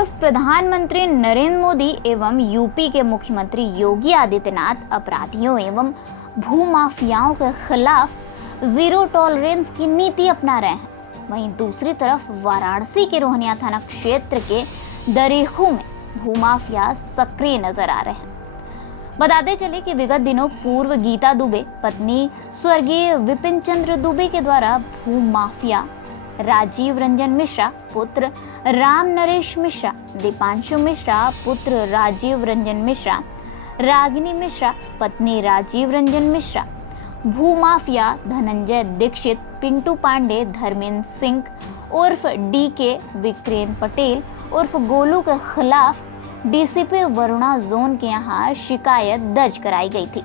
तरफ प्रधानमंत्री नरेंद्र मोदी एवं यूपी के मुख्यमंत्री योगी आदित्यनाथ अपराधियों एवं भूमाफियाओं के खिलाफ जीरो टॉलरेंस की नीति अपना रहे हैं। वहीं दूसरी तरफ वाराणसी के रोहनिया थाना क्षेत्र के दरेखू में भूमाफिया सक्रिय नजर आ रहे हैं। बताते चले कि विगत दिनों पूर्व गीता दुबे पत्नी स्वर्गीय विपिन चंद्र दुबे के द्वारा भूमाफिया राजीव रंजन मिश्रा पुत्र राम नरेश मिश्रा, दीपांशु मिश्रा पुत्र राजीव रंजन मिश्रा, रागिनी मिश्रा पत्नी राजीव रंजन मिश्रा, भूमाफिया धनंजय दीक्षित, पिंटू पांडे, धर्मेंद्र सिंह उर्फ डीके, विक्रेन पटेल उर्फ गोलू के खिलाफ डीसीपी वरुणा जोन के यहाँ शिकायत दर्ज कराई गई थी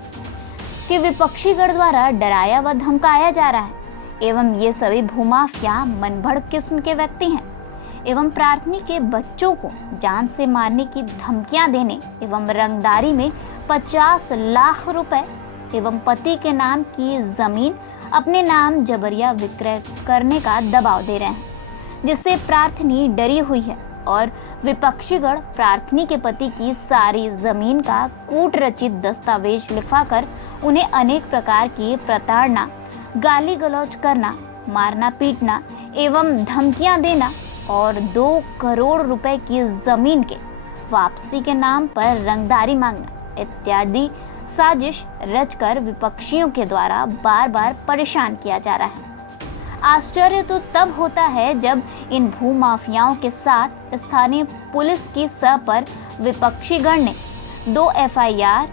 कि विपक्षी गढ़ द्वारा डराया व धमकाया जा रहा है एवं ये सभी भूमाफिया मनभड़क किस्म के व्यक्ति हैं एवं प्रार्थनी के बच्चों को जान से मारने की धमकियां देने एवं रंगदारी में 50 लाख रुपए एवं पति के नाम की जमीन अपने नाम जबरिया विक्रय करने का दबाव दे रहे हैं, जिससे प्रार्थनी डरी हुई है और विपक्षीगण प्रार्थनी के पति की सारी जमीन का कूट रचित दस्तावेज लिखवाकर उन्हें अनेक प्रकार की प्रताड़ना, गाली गलौज करना, मारना पीटना एवं धमकियां देना और 2 करोड़ रुपए की जमीन के वापसी के नाम पर रंगदारी मांगना इत्यादि साजिश रचकर विपक्षियों के द्वारा बार बार परेशान किया जा रहा है। आश्चर्य तो तब होता है जब इन भूमाफियाओं के साथ स्थानीय पुलिस की सह पर विपक्षी गण ने 2 FIR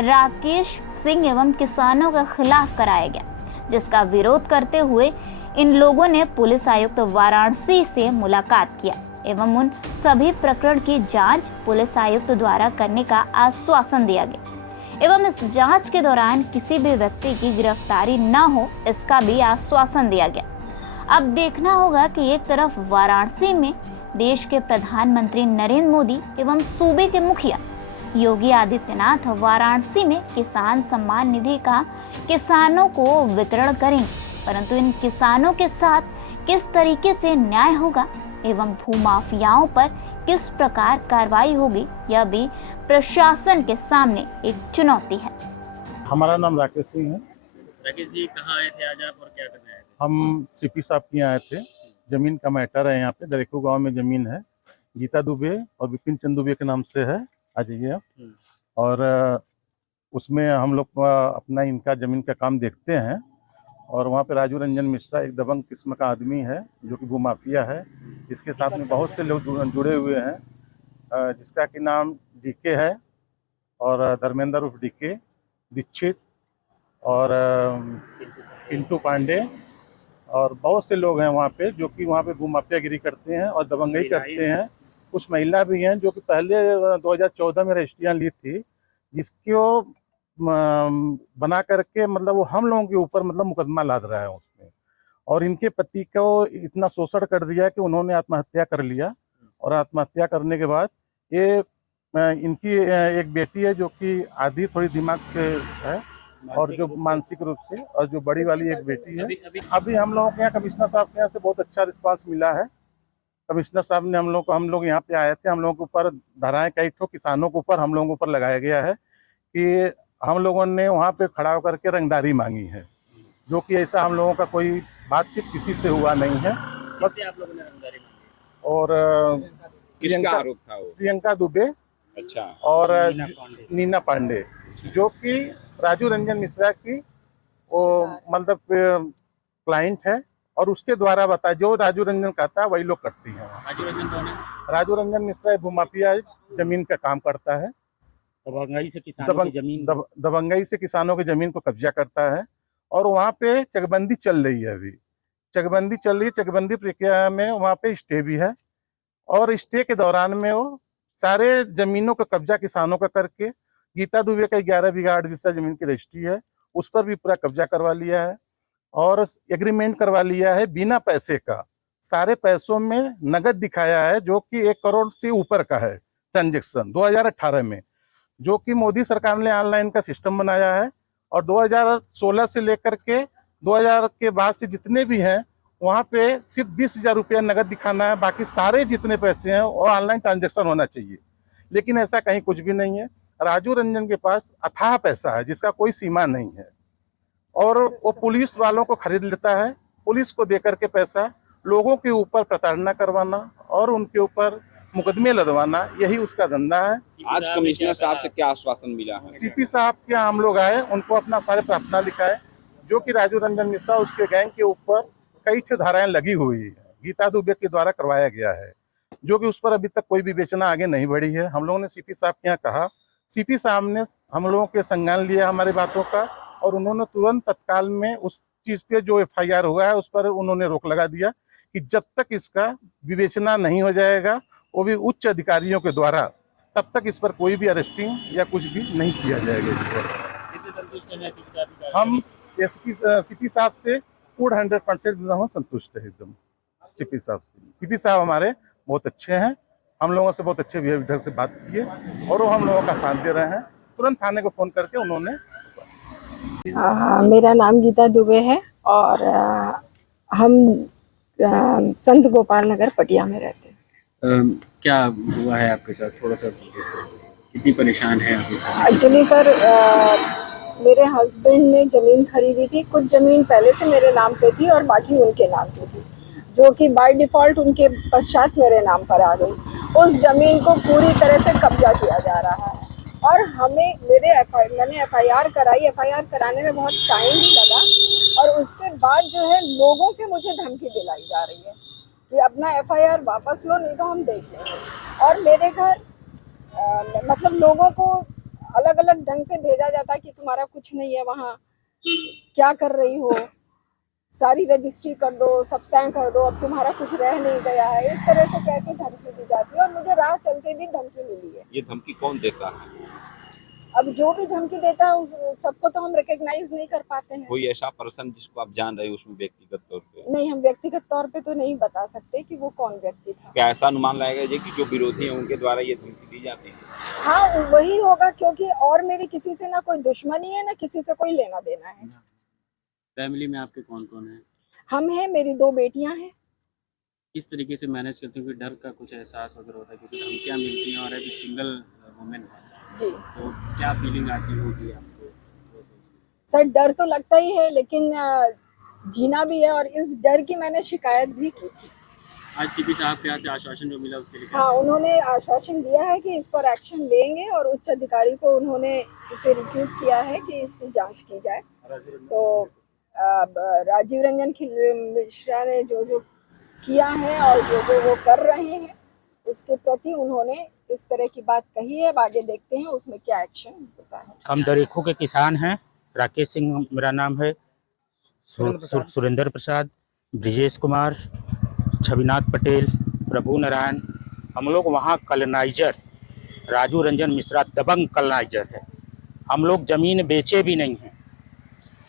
राकेश सिंह एवं किसानों के खिलाफ कराया गया, जिसका विरोध करते हुए इन लोगों ने पुलिस आयुक्त वाराणसी से मुलाकात किया एवं उन सभी प्रकरण की जांच पुलिस आयुक्त द्वारा करने का आश्वासन दिया गया एवं इस जांच के दौरान किसी भी व्यक्ति की गिरफ्तारी न हो इसका भी आश्वासन दिया गया। अब देखना होगा कि एक तरफ वाराणसी में देश के प्रधानमंत्री नरेंद्र मोदी एवं सूबे के मुखिया योगी आदित्यनाथ वाराणसी में किसान सम्मान निधि का किसानों को वितरण करेंगे, परंतु इन किसानों के साथ किस तरीके से न्याय होगा एवं भूमाफियाओं पर किस प्रकार कार्रवाई होगी, यह भी प्रशासन के सामने एक चुनौती है। हमारा नाम राकेश सिंह है। राकेश जी कहाँ आए थे आज आप और क्या करने आए थे? हम सीपी साहब के यहाँ आए थे। जमीन का मैटर है, यहाँ पे दरेकू गांव में जमीन है, गीता दुबे और विपिन चंद दुबे के नाम से है। आ जाइए आप। और उसमें हम लोग अपना इनका जमीन का काम देखते हैं और वहाँ पे राजू रंजन मिश्रा एक दबंग किस्म का आदमी है जो कि भूमाफिया है। इसके साथ में बहुत से लोग जुड़े हुए हैं, जिसका कि नाम डीके है और धर्मेंद्र उर्फ डीके, दीक्षित और पिंटू पांडे और बहुत से लोग हैं वहाँ पे जो कि वहाँ पे भूमाफियागिरी करते हैं और दबंगई करते हैं। कुछ महिला भी हैं जो कि पहले 2014 में रजिस्ट्रियाँ ली थी, जिसको बना करके मतलब वो हम लोगों के ऊपर मतलब मुकदमा लाद रहा है उसमें। और इनके पति को इतना शोषण कर दिया कि उन्होंने आत्महत्या कर लिया और आत्महत्या करने के बाद ये इनकी एक बेटी है जो कि आधी थोड़ी दिमाग से है और जो मानसिक रूप से, और जो बड़ी वाली एक बेटी है। अभी हम लोगों के यहाँ कमिश्नर साहब के यहाँ से बहुत अच्छा रिस्पांस मिला है। कमिश्नर साहब ने हम लोग यहाँ पे आए थे, हम लोगों के ऊपर धाराएं कई ठो किसानों के ऊपर हम लोगों के ऊपर लगाया गया है कि हम लोगों ने वहाँ पे खड़ा होकर के रंगदारी मांगी है, जो कि ऐसा हम लोगों का कोई बातचीत किसी से हुआ नहीं है। बस आप लोगों ने रंगदारी मांगी और किसका आरोप था वो? प्रियंका दुबे अच्छा। और नीना पांडे जो कि राजू रंजन मिश्रा की वो मतलब क्लाइंट है और उसके द्वारा बताया, जो राजू रंजन कहता है वही लोग करती हैं। राजू रंजन कौन है? राजू रंजन मिश्रा भूमाफिया जमीन का काम करता है, दबंगई से किसानों की जमीन दबंगई से किसानों की जमीन को कब्जा करता है। और वहाँ पे चकबंदी चल रही है, अभी चकबंदी चल रही है। चकबंदी प्रक्रिया में वहाँ पे स्टे भी है और स्टे के दौरान में वो सारे जमीनों का कब्जा किसानों का करके गीता दुबे का 11 बीघा 8 हिस्सा जमीन की रजिस्ट्री है, उस पर भी पूरा कब्जा करवा लिया है और एग्रीमेंट करवा लिया है बिना पैसे का। सारे पैसों में नगद दिखाया है जो कि 1 करोड़ से ऊपर का है ट्रांजेक्शन 2018 में, जो कि मोदी सरकार ने ऑनलाइन का सिस्टम बनाया है। और 2016 से लेकर के 2000 के बाद से जितने भी हैं वहाँ पे सिर्फ 20,000 रुपया नगद दिखाना है, बाकी सारे जितने पैसे हैं वो ऑनलाइन ट्रांजेक्शन होना चाहिए। लेकिन ऐसा कहीं कुछ भी नहीं है। राजू रंजन के पास अथाह पैसा है जिसका कोई सीमा नहीं है, और वो पुलिस वालों को खरीद लेता है। पुलिस को देकर के पैसा लोगों के ऊपर प्रताड़ना करवाना और उनके ऊपर मुकदमे लदवाना, यही उसका धंधा है। आज कमिश्नर साहब से क्या आश्वासन मिला है? सीपी साहब के यहाँ हम लोग आए, उनको अपना सारे प्रार्थना लिखाए, जो कि राजू रंजन मिश्रा उसके गैंग के ऊपर कई ठे धाराएं लगी हुई है, गीता दुबे के द्वारा करवाया गया है, जो कि उस पर अभी तक कोई विवेचना आगे नहीं बढ़ी है। हम लोगों ने सीपी साहब के यहाँ कहा, सीपी साहब ने हम लोगों के संज्ञान लिया हमारी बातों का, और उन्होंने तुरंत तत्काल में उस चीज पे जो FIR हुआ है उस पर उन्होंने रोक लगा दिया कि जब तक इसका विवेचना नहीं हो जाएगा, वो भी उच्च अधिकारियों के द्वारा, तब तक इस पर कोई भी अरेस्टिंग या कुछ भी नहीं किया जाएगा। इस पर कितने संतुष्ट हैं सीपी साहब की? हम सीपी साहब से पूर्ण 100% हम संतुष्ट है एकदम। सीपी साहब हमारे बहुत अच्छे हैं, हम लोगों से बहुत अच्छे बिहेवियर से बात किए और वो हम लोगों का साथ दे रहे हैं। तुरंत थाने को फोन करके उन्होंने मेरा नाम गीता दुबे है और हम संत गोपाल नगर पटिया में रहते हैं। क्या हुआ है आपके साथ, थोड़ा सा कितनी परेशान है अभी? एक्चुअली सर, मेरे हस्बैंड ने ज़मीन खरीदी थी, कुछ ज़मीन पहले से मेरे नाम पे थी और बाकी उनके नाम पे थी, जो कि बाय डिफ़ॉल्ट उनके पश्चात मेरे नाम पर आ गई। उस ज़मीन को पूरी तरह से कब्जा किया जा रहा है और मैंने FIR कराई। FIR कराने में बहुत टाइम भी लगा और उसके बाद जो है लोगों से मुझे धमकी दिलाई जा रही है कि अपना FIR वापस लो, नहीं तो हम देख लेंगे। और मेरे घर मतलब लोगों को अलग अलग ढंग से भेजा जाता है कि तुम्हारा कुछ नहीं है, वहाँ क्या कर रही हो, सारी रजिस्ट्री कर दो, सब तय कर दो, अब तुम्हारा कुछ रह नहीं गया है, इस तरह से कह के धमकी दी जाती है और मुझे राह चलते भी धमकी मिली है। ये धमकी कौन देता है? अब जो भी धमकी देता है उस सबको तो हम रिकॉग्नाइज नहीं कर पाते हैं। कोई ऐसा पर्सन जिसको आप जान रहे हो उसमें व्यक्तिगत तौर पे? नहीं, हम व्यक्तिगत तौर पे तो नहीं बता सकते कि वो कौन व्यक्ति था। क्या ऐसा अनुमान लगाया जाए कि जो विरोधी हैं उनके द्वारा ये धमकी दी जाती है? हाँ, वही होगा, क्योंकि और मेरी किसी से ना कोई दुश्मनी है ना किसी से कोई लेना देना है। फैमिली में आपके कौन कौन है? हम हैं, मेरी 2 बेटियां हैं। किस तरीके से मैनेज करते हो? डर का कुछ एहसास वगैरह होता है क्योंकि धमकियाँ मिलती हैं और अभी सिंगल वुमेन है, जी तो क्या फीलिंग आती होगी आपको? सर, डर तो लगता ही है, लेकिन जीना भी है और इस डर की मैंने शिकायत भी की थी। आज सीपी साहब के यहाँ से आश्वासन जो मिला उसके लिए हाँ, उन्होंने आश्वासन दिया है कि इस पर एक्शन लेंगे और उच्च अधिकारी को उन्होंने इसे रिक्वेस्ट किया है कि इसकी जांच की जाए। तो राजीव रंजन मिश्रा ने जो जो किया है और जो जो वो कर रहे हैं उसके प्रति उन्होंने इस तरह की बात कही है। आगे देखते हैं उसमें क्या एक्शन होता है। हम दरेखू के किसान हैं। राकेश सिंह मेरा नाम है, सुरेंद्र प्रसाद, ब्रिजेश कुमार, छविनाथ पटेल, प्रभु नारायण। हम लोग वहाँ कॉलोनाइजर राजू रंजन मिश्रा दबंग कॉलोनाइजर है। हम लोग ज़मीन बेचे भी नहीं हैं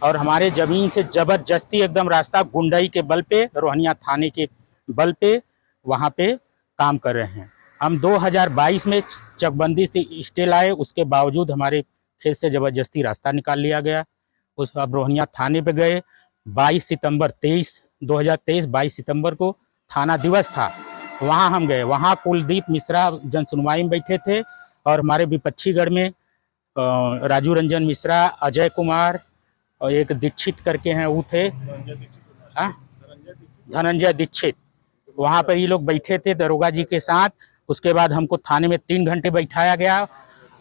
और हमारे ज़मीन से ज़बरदस्ती एकदम रास्ता गुंडाई के बल पे, रोहनिया थाने के बल पे वहाँ पे काम कर रहे हैं। हम 2022 में चकबंदी से स्टे लाए, उसके बावजूद हमारे खेत से ज़बरदस्ती रास्ता निकाल लिया गया। उस अब रोहनिया थाने पे गए। 22 सितंबर को थाना दिवस था, वहाँ हम गए। वहाँ कुलदीप मिश्रा जन सुनवाई में बैठे थे और हमारे विपक्षीगढ़ में राजू रंजन मिश्रा, अजय कुमार और एक दीक्षित करके हैं वो थे, धनंजय दीक्षित। वहाँ पर ये लोग बैठे थे दरोगा जी के साथ। उसके बाद हमको थाने में 3 घंटे बैठाया गया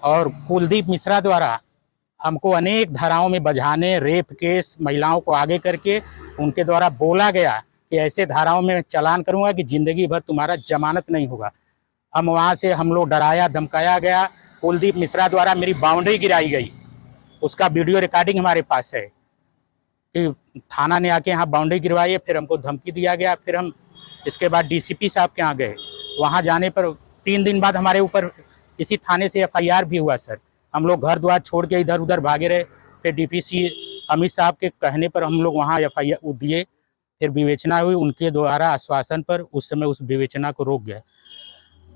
और कुलदीप मिश्रा द्वारा हमको अनेक धाराओं में बझाने, रेप केस, महिलाओं को आगे करके उनके द्वारा बोला गया कि ऐसे धाराओं में चालान करूंगा कि जिंदगी भर तुम्हारा जमानत नहीं होगा। हम वहाँ से हम लोग डराया धमकाया गया। कुलदीप मिश्रा द्वारा मेरी बाउंड्री गिराई गई, उसका वीडियो रिकॉर्डिंग हमारे पास है कि थाना ने आके यहाँ बाउंड्री गिरवाई है। फिर हमको धमकी दिया गया। फिर हम इसके बाद DCP साहब के यहाँ गए। वहाँ जाने पर 3 दिन बाद हमारे ऊपर इसी थाने से FIR भी हुआ सर। हम लोग घर द्वार छोड़ के इधर उधर भागे रहे। फिर DPC अमित साहब के कहने पर हम लोग वहाँ FIR दिए। फिर विवेचना हुई, उनके द्वारा आश्वासन पर उस समय उस विवेचना को रोक गया।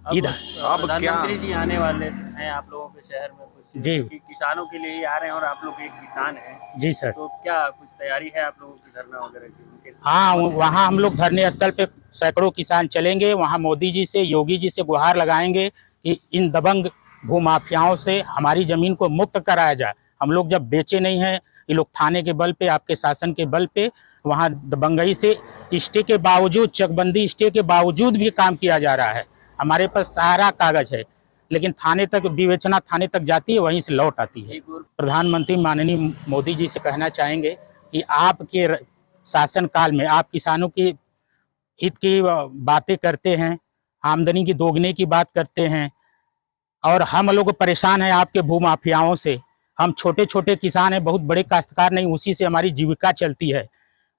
इधर अब प्रधानमंत्री क्या- जी आने वाले हैं आप लोगों के शहर में कुछ जी। कि किसानों के लिए ही आ रहे हैं और आप लोग एक किसान हैं, जी सर। तो क्या कुछ तैयारी है आप लोगों की धरना वगैरह की उनके हाँ, समक्ष? वहाँ हम लोग धरने स्थल पे सैकड़ों किसान चलेंगे, वहाँ मोदी जी से, योगी जी से गुहार लगाएंगे कि इन दबंग भूमाफियाओं से हमारी जमीन को मुक्त कराया जाए। हम लोग जब बेचे नहीं हैं, ये लोग थाने के बल पे, आपके शासन के बल पे वहाँ दबंगई से स्टे के बावजूद, चकबंदी स्टे के बावजूद भी काम किया जा रहा है। हमारे पास सारा कागज है, लेकिन थाने तक विवेचना थाने तक जाती है, वहीं से लौट आती है। एक और प्रधानमंत्री माननीय मोदी जी से कहना चाहेंगे कि आपके शासन काल में आप किसानों की हित की बातें करते हैं, आमदनी की दोगुने की बात करते हैं, और हम लोग परेशान हैं आपके भूमाफियाओं से। हम छोटे छोटे किसान हैं, बहुत बड़े काश्तकार नहीं, उसी से हमारी जीविका चलती है।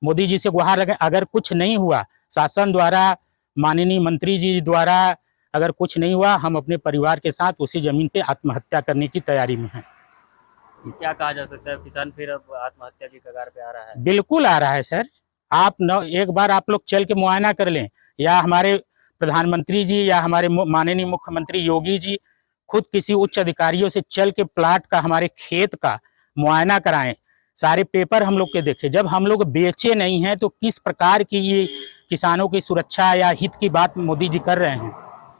मोदी जी से गुहार लगे, अगर कुछ नहीं हुआ शासन द्वारा, माननीय मंत्री जी द्वारा अगर कुछ नहीं हुआ, हम अपने परिवार के साथ उसी जमीन पे आत्महत्या करने की तैयारी में हैं। क्या कहा जा सकता है, किसान फिर अब आत्महत्या की कगार पे आ रहा है? बिल्कुल आ रहा है सर। आप न एक बार आप लोग चल के मुआयना कर लें, या हमारे प्रधानमंत्री जी या हमारे माननीय मुख्यमंत्री योगी जी खुद किसी उच्च अधिकारियों से चल के प्लाट का, हमारे खेत का मुआयना कराएं, सारे पेपर हम लोग के देखें। जब हम लोग बेचे नहीं हैं तो किस प्रकार की ये किसानों की सुरक्षा या हित की बात मोदी जी कर रहे हैं?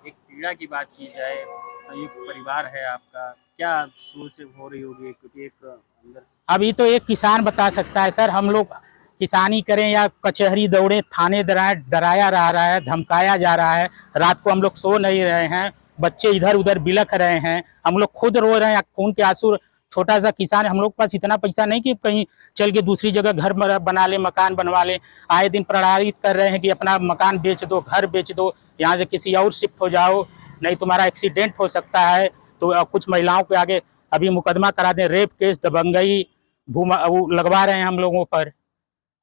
एक पीड़ा की बात की जाए, संयुक्त परिवार है आपका, क्या सोच हो रही होगी, क्योंकि एक अंदर अभी तो एक किसान बता सकता है सर। हम लोग किसानी करें या कचहरी दौड़े, थाने डराया जा रहा है, धमकाया जा रहा है, रात को हम लोग सो नहीं रहे हैं, बच्चे इधर उधर बिलख रहे हैं, हम लोग खुद रो रहे हैं, खून के आंसू। छोटा सा किसान है, हम लोग के पास इतना पैसा नहीं कि कहीं चल के दूसरी जगह घर बना ले, मकान बनवा ले। आए दिन प्रताड़ित कर रहे हैं कि अपना मकान बेच दो, घर बेच दो, यहाँ से किसी और शिफ्ट हो जाओ, नहीं तुम्हारा एक्सीडेंट हो सकता है। तो कुछ महिलाओं के आगे अभी मुकदमा करा दें, रेप केस, दबंगई, वो लगवा रहे हैं हम लोगों पर,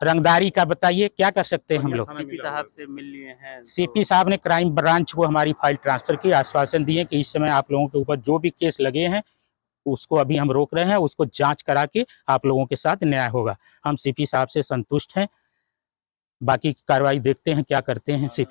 रंगदारी का। बताइए क्या कर सकते हैं हम लोग? सीपी साहब से मिल लिए हैं तो सीपी साहब ने क्राइम ब्रांच को हमारी फाइल ट्रांसफर की, आश्वासन दिए कि इस समय आप लोगों के ऊपर जो भी केस लगे हैं उसको अभी हम रोक रहे हैं, उसको जांच करा के आप लोगों के साथ न्याय होगा। हम सीपी साहब से संतुष्ट हैं, बाकी कार्रवाई देखते हैं क्या करते हैं सीपी।